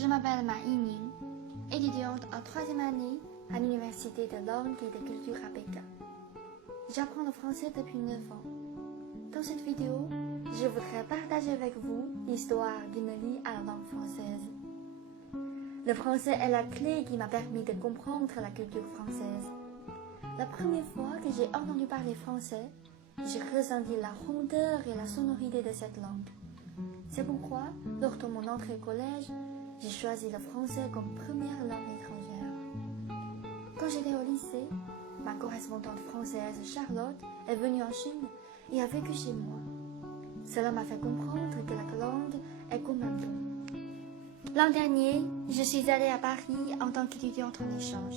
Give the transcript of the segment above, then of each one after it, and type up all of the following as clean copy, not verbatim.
Je m'appelle Ma Yining, étudiante en 3e année à l'Université de langue et de culture à Pékin. J'apprends le français depuis 9 ans. Dans cette vidéo, je voudrais partager avec vous l'histoire qui me lie à la langue française. Le français est la clé qui m'a permis de comprendre la culture française. La première fois que j'ai entendu parler français, j'ai ressenti la rondeur et la sonorité de cette langue. C'est pourquoi, lors de mon entrée au collège, j'ai choisi le français comme première langue étrangère. Quand j'étais au lycée, ma correspondante française Charlotte est venue en Chine et a vécu chez moi. Cela m'a fait comprendre que la langue est comme un don. L'an dernier, je suis allée à Paris en tant qu'étudiante en échange.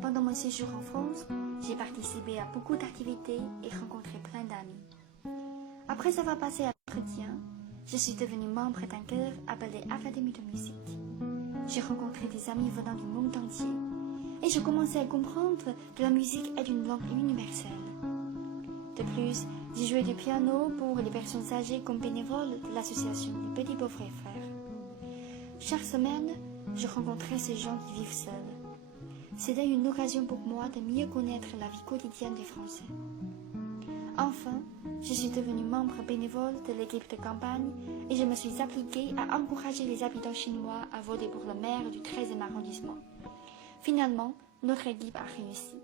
Pendant mon séjour en France, j'ai participé à beaucoup d'activités et rencontré plein d'amis. Après avoir passé un entretien, je suis devenue membre d'un chœur appelé Académie de musique. J'ai rencontré des amis venant du monde entier et je commençais à comprendre que la musique est une langue universelle. De plus, j'ai joué du piano pour les personnes âgées comme bénévole de l'association Les Petits Pauvres Frères. Chaque semaine, je rencontrais ces gens qui vivent seuls. C'était une occasion pour moi de mieux connaître la vie quotidienne des Français. Enfin, je suis devenue membre bénévole de l'équipe de campagne et je me suis appliquée à encourager les habitants chinois à voter pour le maire du 13e arrondissement. Finalement, notre équipe a réussi.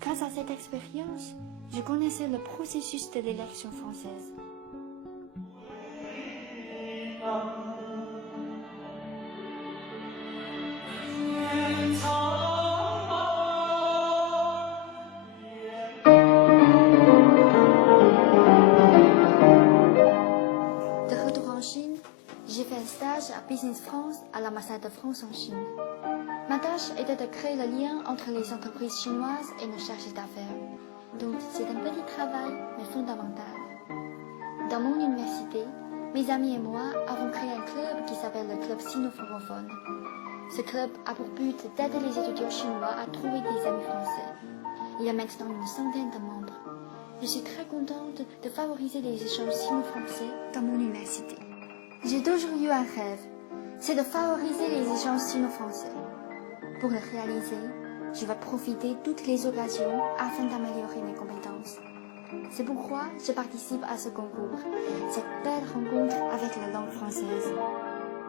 Grâce à cette expérience, je connaissais le processus de l'élection française. J'ai fait un stage à Business France à l'ambassade de France en Chine. Ma tâche était de créer le lien entre les entreprises chinoises et nos chargés d'affaires. Donc c'est un petit travail, mais fondamental. Dans mon université, mes amis et moi avons créé un club qui s'appelle le club sino-francophone. Ce club a pour but d'aider les étudiants chinois à trouver des amis français. Il y a maintenant une centaine de membres. Je suis très contente de favoriser les échanges sino-français dans mon université. J'ai toujours eu un rêve, c'est de favoriser les échanges sino-français. Pour le réaliser, je vais profiter de toutes les occasions afin d'améliorer mes compétences. C'est pourquoi je participe à ce concours, cette belle rencontre avec la langue française.